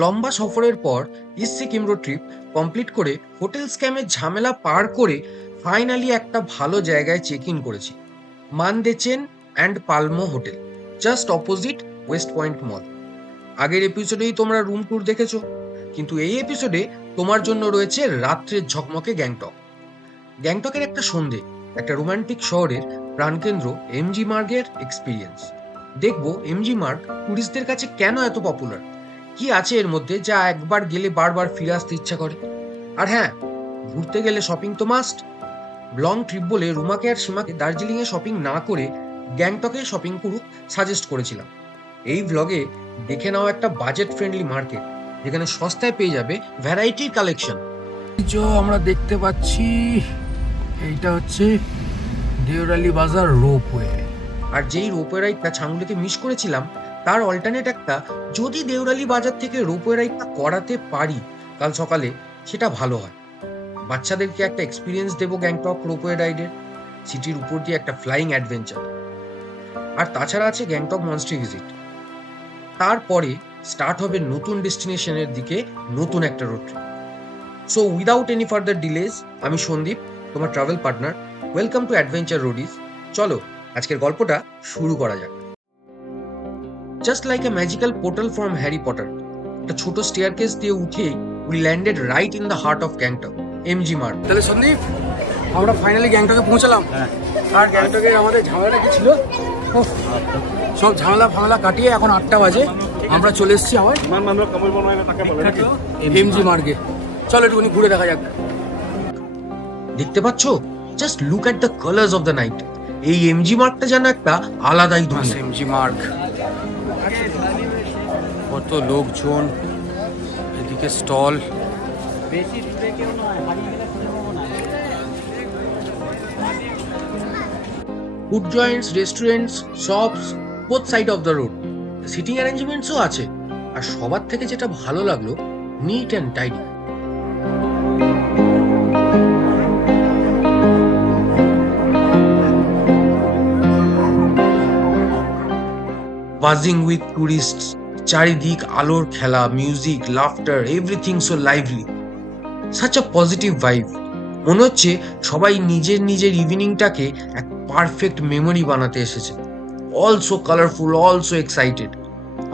লম্বা সফরের পর east Sikkim road trip complete করে হোটেল স্ক্যামের ঝামেলা পার করে ফাইনালি একটা ভালো জায়গায় চেক ইন করেছি। Mandechen and Palmo hotel, just opposite West Point mall. আগের এপিসোডেই তোমরা রুম ট্যুর দেখেছো, কিন্তু এই এপিসোডে তোমার জন্য রয়েছে রাত্রের ঝকমকে গ্যাংটক। গ্যাংটকের একটা সন্ধে, একটা রোমান্টিক শহরের প্রাণকেন্দ্র এমজি মার্গের এক্সপিরিয়েন্স। দেখবো এমজি মার্গ টুরিস্টদের কাছে কেন এত পপুলার, কি আছে এর মধ্যে যা একবার গেলে বারবার ফিরে আসতে ইচ্ছা করে। আর হ্যাঁ, ঘুরতে গেলে শপিং তো মাস্ট। লং ট্রিপ বলে রুমাকে আর সীমাকে দার্জিলিং এ শপিং না করে গ্যাংটকে শপিং করুক সাজেস্ট করেছিলাম। এই ভ্লগে দেখে নাও একটা বাজেট ফ্রেন্ডলি মার্কেট যেখানে সস্তায় পেয়ে যাবে ভ্যারাইটির কালেকশন। আমরা দেখতে পাচ্ছি এইটা হচ্ছে দেওরালি বাজার রোপওয়ে। আর যেই রোপওয়ে রাইডটা ছাঙ্গুলিতে মিস করেছিলাম তার অল্টারনেট একটা, যদি দেওরালি বাজার থেকে রোপওয়ে রাইডটা করাতে পারি কাল সকালে সেটা ভালো হয়। বাচ্চাদেরকে একটা এক্সপিরিয়েন্স দেবো গ্যাংটক রোপওয়ে রাইডের, সিটির উপর দিয়ে একটা ফ্লাইং অ্যাডভেঞ্চার। আর তাছাড়া আছে গ্যাংটক মনস্ট্রি ভিজিট। তারপরে স্টার্ট হবে নতুন ডেস্টিনেশনের দিকে নতুন একটা road trip. So without any further delays, আমি সন্দীপ, তোমার travel partner. Welcome to adventure roadies. চলো আজকের গল্পটা শুরু করা যাক। Just like a magical portal from Harry Potter, একটা ছোট স্টেয়ারকেস দিয়ে উঠেই we landed right in the heart of Gangtok, MG Marg. তাহলে সন্দীপ, আমরা ফাইনালি গ্যাংটকে পৌঁছালাম। আর গ্যাংটকে আমাদের ঝামেলাটা কি ছিল, সব ঝামেলা কাটিয়ে এখন 8টা বাজে আমরা চলে এসেছি আবার এমজি মার্গে। চলো একটুখানি ঘুরে দেখা যাক। দেখতে পাচ্ছ, just look at the colours of the night. এই এমজি মার্গটা যেন একটা আলাদাই দুনিয়া। এমজি মার্গ, কত লোকজন, এদিকে stall. Food joints, restaurants, shops, both side of the road. Sitting অ্যারেঞ্জমেন্টসও আছে। আর সবার থেকে যেটা ভালো লাগলো, neat and tidy. Buzzing with tourists, চারিদিক আলোর খেলা, music, laughter, everything so lively. Such a positive vibe. মনে হচ্ছে সবাই নিজের নিজের ইভিনিংটাকে এক পারফেক্ট মেমোরি বানাতে এসেছে। অলসো কালারফুল, অলসো এক্সাইটেড,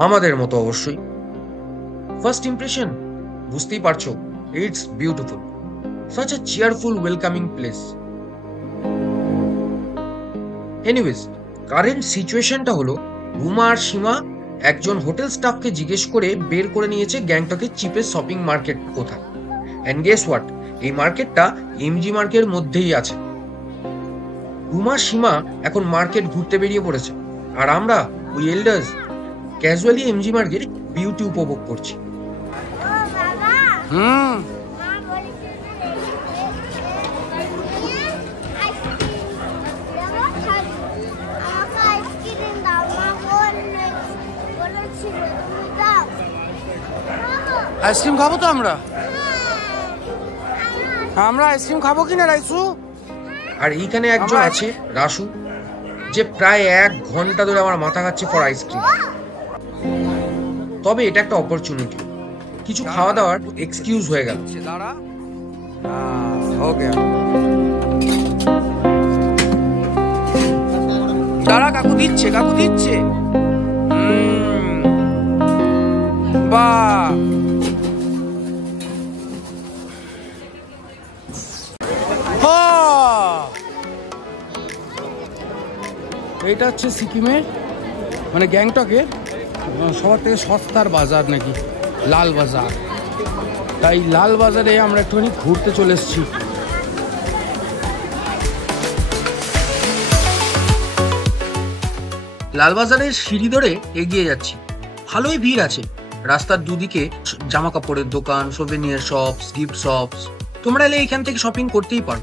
আমাদের মতো অবশ্যই। ফার্স্ট ইমপ্রেশন বুঝতেই পারছো, it's beautiful. Such a cheerful welcoming place. Anyways, current সিচুয়েশনটা হলো, রুমা আর সীমা একজন হোটেল স্টাফকে জিজ্ঞেস করে বের করে নিয়েছে গ্যাংটকের চিপেস্ট শপিং মার্কেট কোথায়। এন্ড গেস হোয়াট, এই মার্কেটটা এমজি মার্কের মধ্যেই আছে। রুমা সীমা এখন মার্কেট ঘুরতে বেরিয়ে পড়েছে, আর আমরা ওই এল্ডার্স ক্যাজুয়ালি এমজি মার্কের বিউটি উপভোগ করছি। আইসক্রিম খাবো তো আমরা আইসক্রিম খাবো কিনা রাইসু? আর এইখানে একজন আছে রাসু, যে প্রায় 1 ঘন্টা ধরে আমার মাথা খাচ্ছে ফর আইসক্রিম। তবে এটা একটা অপরচুনিটি, কিছু খাওয়া দাওয়ার এক্সকিউজ হয়ে গেল। দাঁড়া, কাকু দিচ্ছে বাহ। এটা হচ্ছে সিকিমের, মানে গ্যাংটকের সবার থেকে সস্তার বাজার নাকি, লাল বাজার। তাই লাল বাজারে আমরা একটুখানি ঘুরতে চলে এসেছি। লালবাজারের সিঁড়ি ধরে এগিয়ে যাচ্ছি। ভালোই ভিড় আছে। রাস্তার দুদিকে জামা কাপড়ের দোকান, সোভেনিয়ার শপস, গিফট শপস। তোমরা এলে এখান থেকে শপিং করতেই পারো।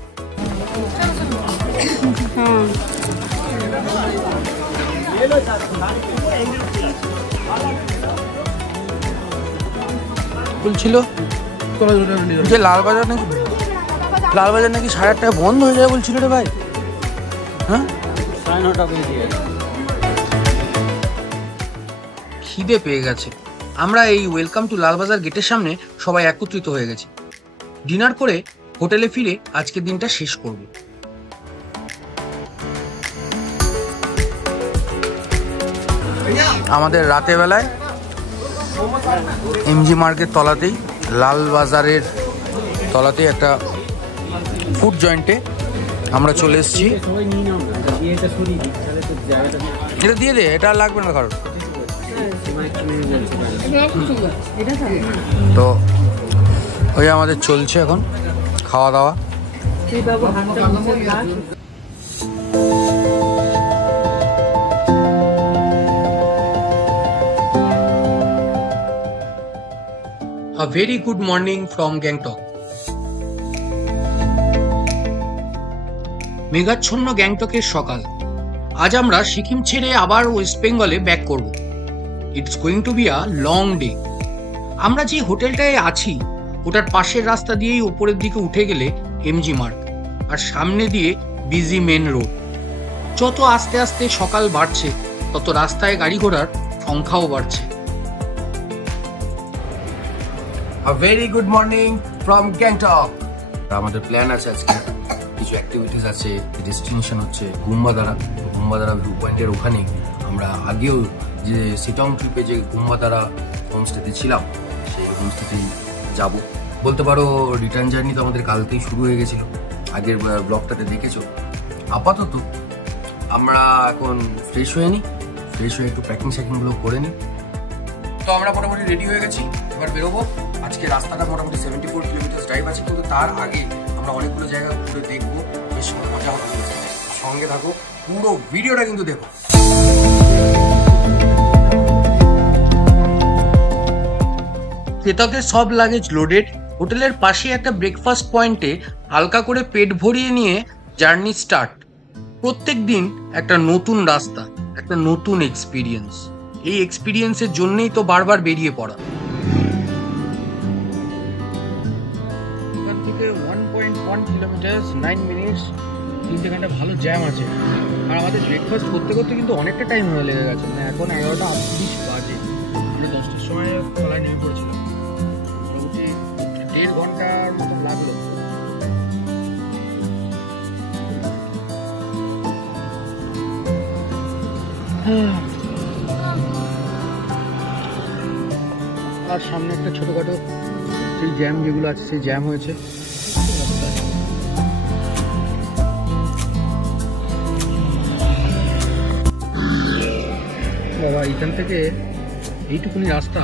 বলছিল যে লালবাজার নাকি 8:30 বন্ধ হয়ে যায় বলছিল রে ভাই। হ্যাঁ, 9:30 বেজে যায়। খিদে পেয়ে গেছে, আমরা এই ওয়েলকাম টু লালবাজার গেটের সামনে সবাই একত্রিত হয়ে গেছি। ডিনার করে হোটেলে ফিরে আজকের দিনটা শেষ করব। আমাদের রাতের বেলায় এমজি মার্কেট তলাতেই, লালবাজারের তলাতেই একটা ফুড জয়েন্টে আমরা চলে এসেছি। এটা দিয়ে দে, এটা লাগবে না কারোর। তো ওই আমাদের চলছে এখন খাওয়া দাওয়া। A very good morning from Gangtok. মেঘাচ্ছন্ন গ্যাংটকের সকাল। আজ আমরা সিকিম ছেড়ে আবার ওয়েস্ট বেঙ্গলে ব্যাক করব। It's going to be a long day. আমরা যে হোটেলটায় আছি ওটার পাশের রাস্তা দিয়েই উপরের দিকে উঠে গেলে এমজি মার্গ, আর সামনে দিয়ে বিজি মেন রোড। যত আস্তে আস্তে সকাল বাড়ছে তত রাস্তায় গাড়ি ঘোড়ার সংখ্যাও বাড়ছে। A very good morning from Gangtok. আমাদের প্ল্যান আছে আজকে, কিছু অ্যাক্টিভিটিস আছে। ডেস্টিনেশন হচ্ছে গুম্বাদারা। গুম্বাদারা ভিউ পয়েন্টের ওখানে আমরা আগেও যে সিটং ট্রিপে যে গুম্বাদারা হোমস্টেতে ছিলাম সেই হোমস্টেতেই যাব। বলতে পারো রিটার্ন জার্নি তো আমাদের কালকেই শুরু হয়ে গেছিলো, আগের ব্লগটাতে দেখেছো। আপাতত আমরা এখন ফ্রেশ হয়ে নিই, ফ্রেশ হয়ে একটু প্যাকিং শ্যাকিংগুলো করে নিই। তো আমরা মোটামুটি রেডি হয়ে গেছি, এবার বেরোবো। আজকে রাস্তাটা মোটামুটি 74 কিলোমিটার ড্রাইভ আছে, কিন্তু তার আগে আমরা অনেকগুলো জায়গা ঘুরে দেখবো, বেশ মজা হবে। সঙ্গে থাকো, পুরো ভিডিওটা কিন্তু দেখো। চেতকের সব লাগেজ লোডেড। হোটেলের পাশে একটা ব্রেকফাস্ট পয়েন্টে হালকা করে পেট ভরিয়ে নিয়ে জার্নি স্টার্ট। প্রত্যেক দিন একটা নতুন রাস্তা, একটা নতুন এক্সপিরিয়েন্স। এই এক্সপিরিয়েন্সের জন্যই তো বারবার বেরিয়ে পড়া। এখান থেকে 1.1 কিলোমিটার 9 মিনিটস, 3 ঘন্টা ভালো জ্যাম আছে। আর আমাদের ব্রেকফাস্ট করতে করতে কিন্তু অনেকটা টাইম হয়ে লেগে গেছে। মানে এখন 11:38 বাজে, আমরা 10টার সময় তলায় নেমে পড়েছিলাম। মোটামুটি 1.5 ঘন্টার মতো লাগলো। আর সামনে একটা ছোটখাটো সেই জ্যাম যেগুলো আছে, সেই জ্যাম হয়েছে। বাবা, এখান থেকে এইটুকুনি রাস্তা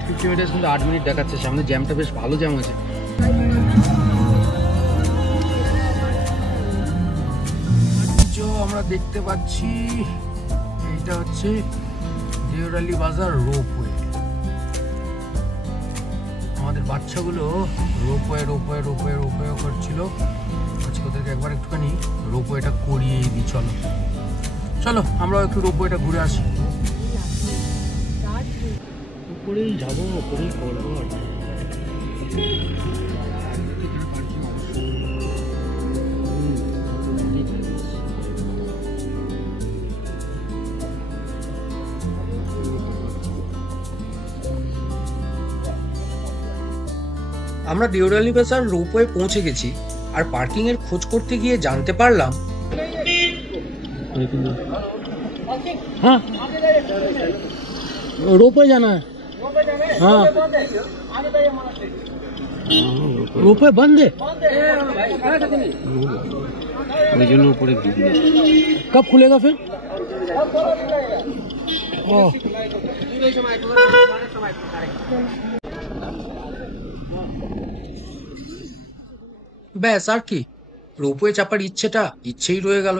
850 মিটার, কিন্তু 8 মিনিট দেখাচ্ছে। সামনে জ্যামটা বেশ ভালো জ্যাম হয়েছে। আমরা দেখতে পাচ্ছি এইটা হচ্ছে দেওরালি বাজার রোপওয়ে। আমাদের বাচ্চাগুলো রোপওয়ে করছিল। আজকে ওদেরকে একবার একটুখানি রোপওয়েটা করিয়ে দিই। চলো আমরা একটু রোপওয়েটা ঘুরে আসি। উপরেই যাবো, উপরেই করবো। আমরা দেওরালি বাজার রোপওয়ে পৌঁছে গেছি, আর পার্কিং এর খোঁজ করতে গিয়ে জানতে পারলাম हाँ रोपवे जाना है। हाँ रोपवे बंद है। कब खुलेगा फिर? ব্যাস, আর কি, রোপওয়ে চাপার ইচ্ছেই রয়ে গেল।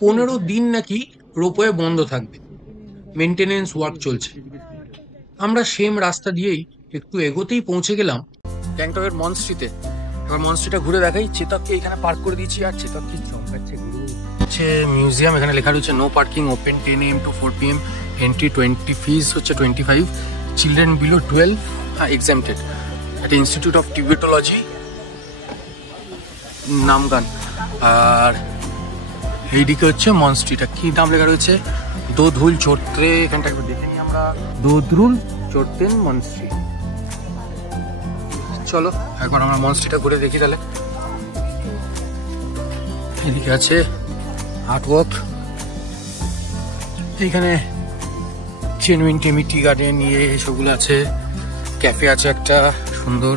15 দিন নাকি রোপওয়ে বন্ধ থাকবে, মেনটেনেন্স ওয়ার্ক চলছে। আমরা সেম রাস্তা দিয়েই একটু এগোতেই পৌঁছে গেলাম গ্যাংটকের মনস্ট্রিতে। এবার মনস্ট্রিটা ঘুরে দেখাই। চেতককে এখানে পার্ক করে দিয়েছি, আর চেতক কি চমকাচ্ছে। হচ্ছে মিউজিয়াম, এখানে লেখা রয়েছে no parking, open 10 AM to 4 PM, entry 20, fees হচ্ছে 25, চিলড্রেন বিলো 12 এক্সাম্পটেড। একটা ইনস্টিটিউট অফ টিবেটোলজি নামগান। আর এইদিকে হচ্ছে মনস্ট্রিটা, কি নাম লেখা রয়েছে, দোধুল চোত্রে। এখানটা একবার দেখে নিই আমরা। দোদ্রুল চোরতেন মনস্ট্রি। চলো এখন আমরা মনস্ট্রিটা ঘুরে দেখি তাহলে। এদিকে আছে আর্টওয়ার্ক, এইখানে জেনুইন টেমি টি গার্ডেন নিয়ে এসবগুলো আছে, ক্যাফে আছে একটা সুন্দর,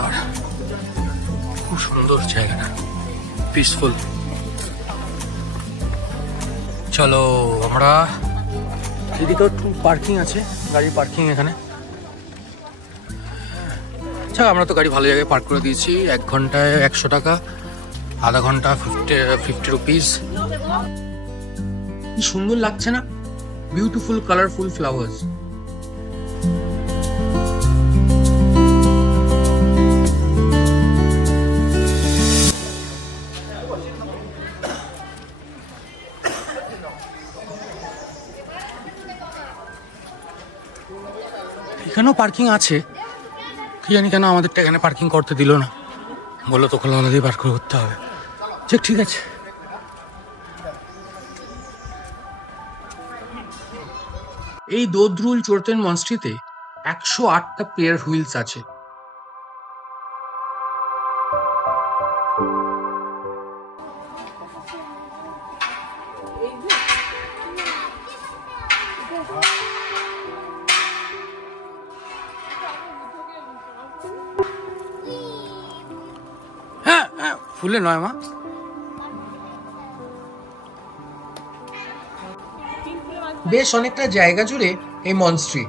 আর খুব সুন্দর জায়গাটা, পিসফুল। চলো আমরা, এদিকে পার্কিং আছে, গাড়ি পার্কিং এখানে। আচ্ছা আমরা তো গাড়ি ভালো জায়গায় পার্ক করে দিয়েছি, 1 ঘন্টায় 100 টাকা, আধা ঘন্টা 50 রুপিস। কি সুন্দর লাগছে না, বিউটিফুল কালারফুল ফ্লাওয়ার্স। এখানেও পার্কিং আছে, কি জানি কেন আমাদেরটা এখানে পার্কিং করতে দিল না, বললো তখন আমাদের পার্ক করতে হবে। ঠিক আছে। এই দোদ্রুল চোরতেন মনস্ট্রিতে 108টা প্রেয়ার হুইলস আছে। হ্যাঁ হ্যাঁ, ফুলে নয় মা। বেশ অনেকটা জায়গা জুড়ে এই মনস্ট্রি।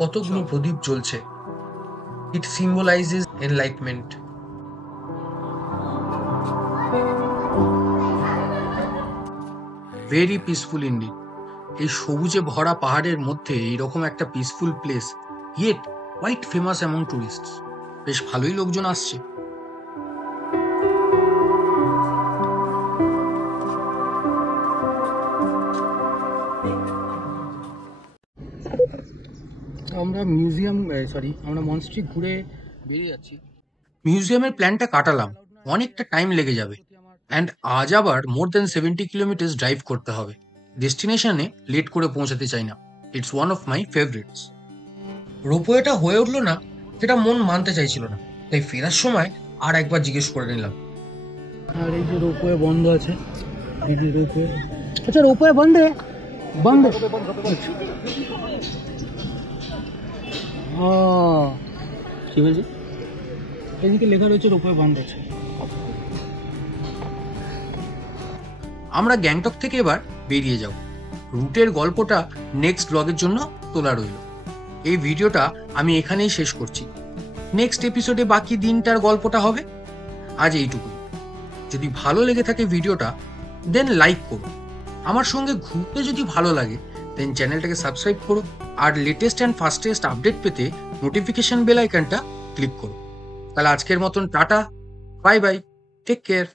কতগুলো প্রদীপ জ্বলছে, it symbolises enlightenment. Very peaceful indeed. এই সবুজে ভরা পাহাড়ের মধ্যে এইরকম একটা peaceful place, yet quite famous among tourists. বেশ ভালোই লোকজন আসছে। আমরা আমরা মনস্ট্রি ঘুরে বেরিয়ে যাচ্ছি। মিউজিয়ামের প্ল্যানটা কাটালাম, অনেকটা টাইম লেগে যাবে, অ্যান্ড আজ আবার মোর দেন 70 কিলোমিটার ড্রাইভ করতে হবে। ডেস্টিনেশনে লেট করে পৌঁছাতে চাই না। It's one of my favourites. রোপওয়েটা হয়ে উঠলো না, সেটা মন মানতে চাইছিল না, তাই ফেরার সময় আর একবার জিজ্ঞেস করে নিলাম। আর এই যে রোপওয়ে বন্ধ আছে, রোপওয়ে, আচ্ছা রোপওয়ে বন্ধ বন্ধ। কি বলছি, এদিকে লেখা রয়েছে রোপওয়ে বন্ধ আছে। আমরা গ্যাংটক থেকে এবার বেরিয়ে যাব। রুটের গল্পটা নেক্সট ব্লগের জন্য তোলা রইল। এই ভিডিওটা আমি এখানেই শেষ করছি। নেক্সট এপিসোডে বাকি দিনটার গল্পটা হবে। আজ এইটুকুই। যদি ভালো লেগে থাকে ভিডিওটা, দেন লাইক করো। আমার সঙ্গে ঘুরতে যদি ভালো লাগে, দেন চ্যানেলটাকে সাবস্ক্রাইব করো। আর লেটেস্ট অ্যান্ড ফাস্টেস্ট আপডেট পেতে নোটিফিকেশন বেল আইকনটা ক্লিক করো। তাহলে আজকের মতন tata, bye bye, take care.